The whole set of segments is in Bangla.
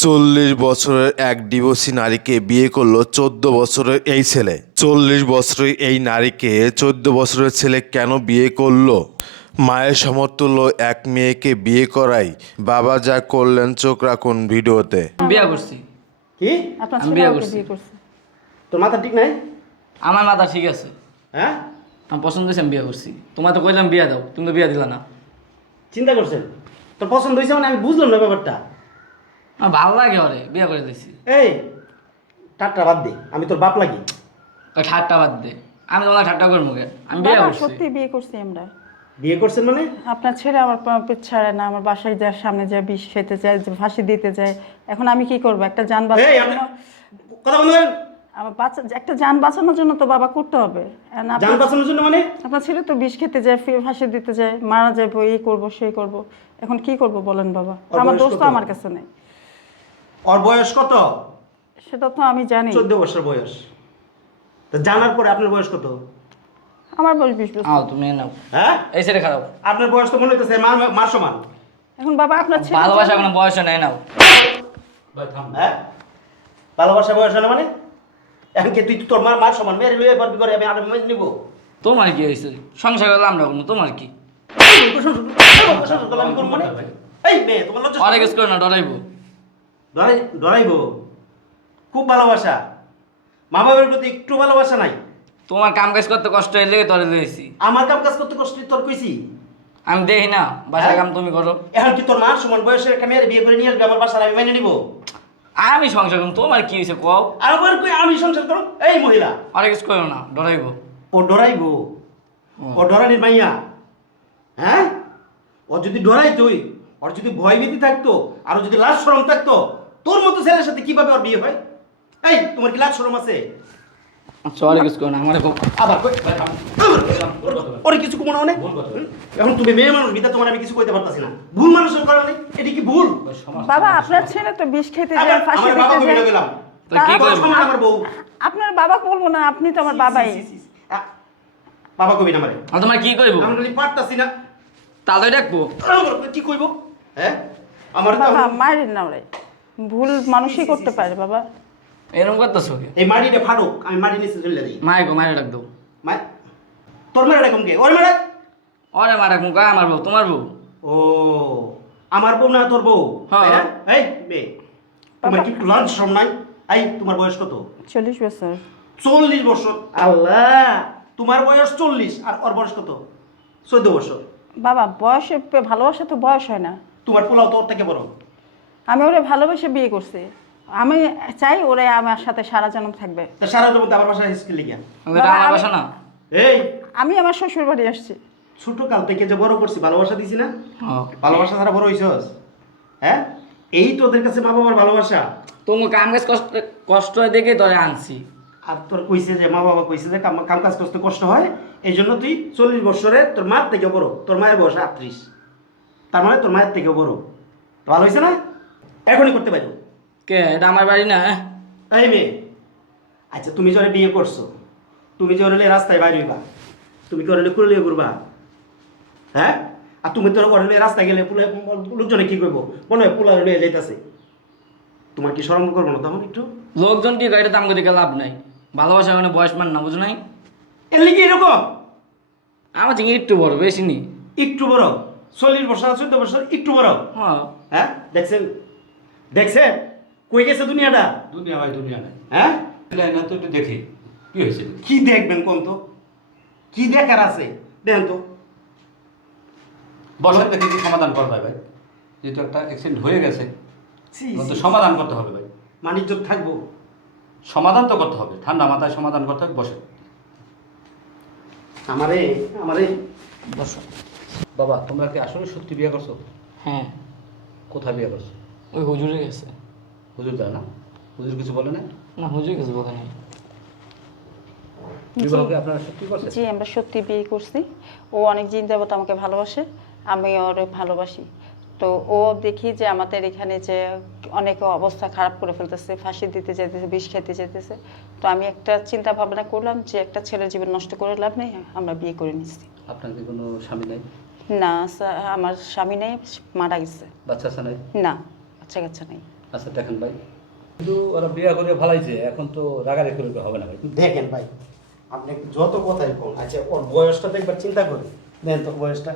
40 বছরের এক ডিভোর্সি নারীকে বিয়ে করলো 14 বছরের এই ছেলে। 40 বছরের এই নারীকে 14 বছরের ছেলে কেন বিয়ে করলো? মায়ের সমতুল্য এক মেয়েকে বিয়ে করাই বাবা যা করলেন, চোখ রাখুন ভিডিওতে। বিয়ে করছি। কি? আপনার আমি ছেলে বিয়ে আমাকে করছি। বিয়ে করছে। তোর মাথা ঠিক নাই? আমার মাথা ঠিক আছে, হ্যাঁ, আমার পছন্দ হয়েছে, আমি বিয়ে করছি। তোমার তো কইলাম বিয়ে দাও, তুমি তো বিয়ে দিলা না। চিন্তা করছেন? তোর পছন্দ হয়েছে মানে আমি বুঝলাম না ব্যাপারটা। আমার ভালো লাগে, ওরে বিয়ে করে দিয়েছি। এই টাট্টা বাদ দে, আমি তোর বাপ লাগি। ঠাট্টা বাদ দে, আমি তোমার ঠাট্টা করবো কে? আমি বিয়ে বাবা, করছি। সত্যি বিয়ে করছি আমরা। বিয়ে করছেন মানে? আপনার ছেলে আমার পেট ছাড়ে না, আমার বাসায় যায়, সামনে যায়, বিষ খেতে যায়, ফাঁসি দিতে যায়। এখন আমি কি করবো? একটা জান এই বাঁচানোর আপনি জন্য, কথা বলেন। আমার বাচ্চা একটা জান বাঁচানোর জন্য তো বাবা করতে হবে। আর জান আপনার- বাঁচানোর জন্য মানে? আপনার ছেলে তো বিষ খেতে যায়, ফাঁসি দিতে যায়, মারা যাবো, এই করবো সেই করবো। এখন কি করব বলেন বাবা? ওর আমার বয়স দোষ তো কত? আমার কাছে নেই। ওর বয়স কত? সেটা তো আমি জানি। 14 বছর বয়স। তো জানার পরে আপনার বয়স কত? আমার বয়স 20 বছর। আও তুমি নাও, হ্যাঁ, এই ছেলে খারাপ। আপনার বয়স তো মনে হইতেছে মার সমান। এখন বাবা আপনার ছেলে ভালোবাসা কোনো বয়স নেই, নাও। হ্যাঁ, ভালোবাসা বয়স হয় না মানে? এখন কি তুই তোর মার সমান মেরে লইয়া পারবি করে আমি আর মেনে নিব? তোমার কি হয়েছে? সংসার করলে আমরা করবো, তোমার কি? আমি করবো মানে? এই মেয়ে, তোমার লজ্জা অনেক কিছু করে না, ডরাইবো। ধরাইবো? খুব ভালোবাসা, মা বাবার প্রতি একটু ভালোবাসা নাই? তোমার কাম কাজ করতে কষ্ট হইলে তোরে লইছি। আমার কাম কাজ করতে কষ্ট তোর কইছি? আমি দেখি না, বাসার কাম তুমি করো। এখন কি তোর মার সমান বয়সের একটা মেয়ের বিয়ে করে নিয়ে আসবে আমার বাসার, আমি মেনে নিব? আমি সংসার করবো, তোমার কি হয়েছে কও? আবার কই আমি সংসার করো? এই মহিলা, অনেক কিছু করো না, ডরাইবো। ও ডরাইবো? ও ডরানির মাইয়া? হ্যাঁ, ও যদি ডরাই তুই, ওর যদি ভয় ভীতি থাকতো, আর যদি লাজ শরম থাকতো, তোর মতো ছেলের সাথে কিভাবে ওর বিয়ে হয়? এই তোমার কি লাজ শরম আছে? আচ্ছা, অনেক কিছু করো না, আমার আবার কই? ওরে কিছু মনে হয় না? এখন তুমি মেয়ে মানুষ, বিদা তোমার আমি কিছু কইতে পারতাছি না। ভুল মানুষের কারণে এটি কি ভুল? বাবা আপনার ছেলে তো বিষ খেতে যায়, আমার ফাঁসি বাবা দিতে কইবে যায়। গেলাম। তো কি তোর করবো? সমান আমার বউ। আপনার বাবা বলবো না, আপনি তো আমার বাবাই। বাবা কইবি না আমারে? আর তোমার কি করবো? আমি বলি পারতাছি না। তাহলে ডাকবো। কি কইব? হ্যাঁ, আমার তো বাবা মারেন না ওরে, ভুল মানুষই করতে পারে বাবা। এরকম করতেছো কি? এই মাটিটা ফাড়ুক, আমি মাটি নিচে চলে দিই। মায়ের গো, মায়ের ডাক দাও। মা, তোর মেয়ে এরকম কে? ওর মেয়ে? অরে মারা মুখা, আমার বউ, তোমার বউ। ও, আমার বউ না তোর বউ? হ্যাঁ। তাই না? এই মেয়ে, তোমার কি লঞ্চ শ্রম নাই? এই তোমার বয়স কত? 40 বছর। 40 বছর? আল্লাহ, তোমার বয়স 40 আর ওর বয়স কত? 14 বছর। বাবা বয়সে ভালোবাসা তো বয়স হয় না। তোমার পোলাও তো ওর থেকে বড়। আমি ওরে ভালোবেসে বিয়ে করছি। আমি চাই ওরে আমার সাথে সারা জন্ম থাকবে। তা সারা জীবন তো আমার বাসায় হিসকে লিখিয়া। এটা আমার আমি- বাসা না। এই আমি আমার শ্বশুর বাড়ি আসছি। ছোট কাল থেকে যে বড় করছি, ভালোবাসা দিছি না? হ্যাঁ। ভালোবাসা ছাড়া বড় হইছস? হ্যাঁ, এই তোদের কাছে মা বাবার ভালোবাসা। তোমার কাম কাজ কষ্ট হয় দেখে তোরে আনছি। আর তোর কইছে যে মা বাবা কইছে যে কাম কাজ করতে কষ্ট হয়, এই জন্য তুই 40 বছরে তোর মার থেকে বড়। তোর মায়ের বয়স 38, তার মানে তোর মায়ের থেকে বড়। তো ভালো হয়েছে না? এখনই করতে পারো। কে এটা আমার বাড়ি না? এই মেয়ে, আচ্ছা তুমি যে বিয়ে করছো, তুমি যে ওরলে রাস্তায় বাইরে হইবা, তুমি কি ওরলে কুড়ে লিয়ে ঘুরবা? হ্যাঁ, আর তুমি তোর ওরলে রাস্তায় গেলে লোকজনে কি করবো? মনে হয় পোলা লিয়ে যাইতাছে, তোমার কি শরম করবো না তখন একটু? লোকজন কি গাড়িতে দাম করে লাভ নাই। ভালোবাসা মানে বয়স মান না, বুঝো নাই? এর লিগে এরকম? আমার থেকে একটু বড়, বেশি নি। একটু বড়? 40 বছর 14 বছর একটু বড়? হ্যাঁ। হ্যাঁ, দেখছেন? দেখছেন কই গেছে দুনিয়াটা? দুনিয়া ভাই দুনিয়া নাই। হ্যাঁ, না তো একটু দেখি কি হয়েছে। কি দেখবেন কোন তো? কি দেখার আছে দেখেন তো? বসার দেখে কি সমাধান করা যায় ভাই? যেহেতু একটা অ্যাক্সিডেন্ট হয়ে গেছে, ছি, এখন তো ছি, সমাধান করতে হবে ভাই। মানিজ্য থাকবো? সমাধান তো করতে হবে, ঠান্ডা মাথায় সমাধান করতে হবে। বসে আমারে আমারে বসো। বাবা, তোমরা কি আসলে সত্যি বিয়ে করছো? হ্যাঁ, কোথায় বিয়ে করছো? ওই হুজুরে গেছে। হুজুর দেয় না? হুজুর কিছু বলে না? না, হুজুর গেছে বলে নাই। বিবাহকে আপনারা সত্যি করছেন? জি আমরা সত্যি বিয়ে করছি। ও অনেক দিন যাবত আমাকে ভালোবাসে, আমি ওরে ভালোবাসি। তো ও দেখি যে আমাদের এখানে যে অনেকে অবস্থা খারাপ করে ফেলতেছে, ফাঁসি দিতে যেতেছে, বিষ খেতে যেতেছে। তো আমি একটা চিন্তা ভাবনা করলাম যে একটা ছেলের জীবন নষ্ট করে লাভ নেই, আমরা বিয়ে করে নিচ্ছি। আপনার কি কোনো স্বামী নাই? না আমার স্বামী নেই, মারা গেছে। বাচ্চা আছে নাই? না, বাচ্চা কাচ্চা নেই। আচ্ছা দেখেন ভাই, কিন্তু ওরা বিয়ে করে ফেলাইছে, এখন তো রাগারাগি করে হবে না ভাই। দেখেন ভাই, আপনি যত কথাই বল, আচ্ছা ওর বয়সটা তো একবার চিন্তা করে দেন তো, বয়সটা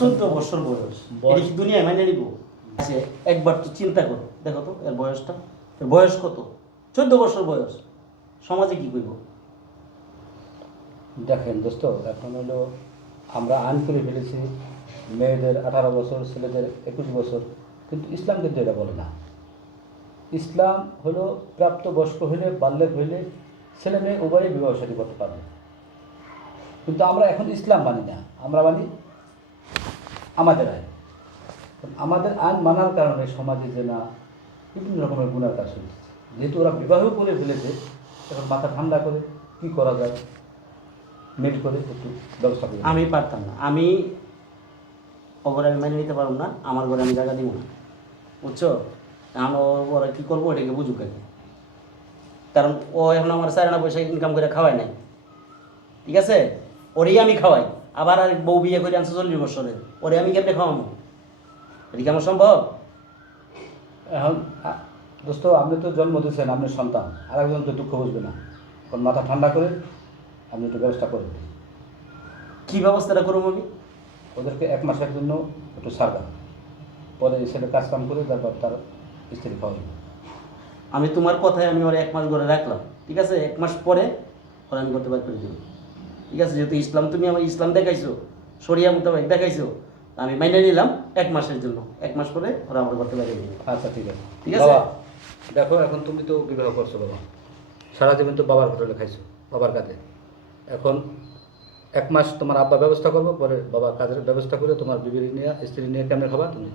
14 বছর বয়স, এটা কি দুনিয়ায় মাইনে নিব? আচ্ছা একবার তো চিন্তা করো, দেখো তো এর বয়সটা, এর বয়স কত? 14 বছর বয়স, সমাজে কি করব? দেখেন দোস্ত, এখন হলো আমরা আইন করে ফেলেছি মেয়েদের 18 বছর, ছেলেদের 21 বছর, কিন্তু ইসলাম কিন্তু এটা বলে না। ইসলাম হলো প্রাপ্তবয়স্ক হইলে, বাল্যক হইলে ছেলে মেয়ে উভয়ই বিবাহ শাদী করতে পারবে। কিন্তু আমরা এখন ইসলাম মানি না, আমরা মানি আমাদের আইন। আমাদের আইন মানার কারণে সমাজে যে না বিভিন্ন রকমের গুণার কাজ হচ্ছে। যেহেতু ওরা বিবাহ করে ফেলেছে, এখন মাথা ঠান্ডা করে কী করা যায় মেট করে একটু ব্যবস্থা করি। আমি পারতাম না, আমি ওপরে আমি মেনে নিতে পারবো না, আমার ঘরে আমি জায়গা দিব না, বুঝছো? এখন ওরা কী করবো এটাকে বুঝুক আগে, কারণ ও এখন আমার 4 আনা পয়সা ইনকাম করে খাওয়াই নাই, ঠিক আছে? ওরেই আমি খাওয়াই, আবার আর বউ বিয়ে করে আনছে 40 বছরের, ওরে আমি কেমনে খাওয়াবো? এটা কি আমার সম্ভব? এখন দোস্ত, আপনি তো জন্ম দিয়েছেন, আপনার সন্তান, আর একজন তো দুঃখ বুঝবে না। এখন মাথা ঠান্ডা করে আপনি একটু ব্যবস্থা করে দিন। কী ব্যবস্থাটা করবো আমি? ওদেরকে 1 মাসের জন্য একটু ছাড়বেন, পরে ছেলে কাজ কাম করে তারপর তার স্ত্রী খাওয়াবে। আমি তোমার কথায় আমি ওরা 1 মাস ঘরে রাখলাম, ঠিক আছে? 1 মাস পরে ওরা আমি করতে পারি করে দেবো, ঠিক আছে? যেহেতু ইসলাম, তুমি আমার ইসলাম দেখাইছো, শরিয়া মোতাবেক দেখাইছো, আমি মাইনে নিলাম 1 মাসের জন্য, 1 মাস পরে ওরা আমরা করতে পারি। আচ্ছা ঠিক আছে, ঠিক আছে? বাবা, দেখো এখন তুমি তো বিবাহ করছো বাবা, সারা জীবন তো বাবার হোটেলে খাইছো, বাবার কাজে। এখন 1 মাস তোমার আব্বা ব্যবস্থা করবো, পরে বাবা কাজের ব্যবস্থা করে তোমার বিবি নিয়ে, স্ত্রী নিয়ে কেমনে খাবা তুমি।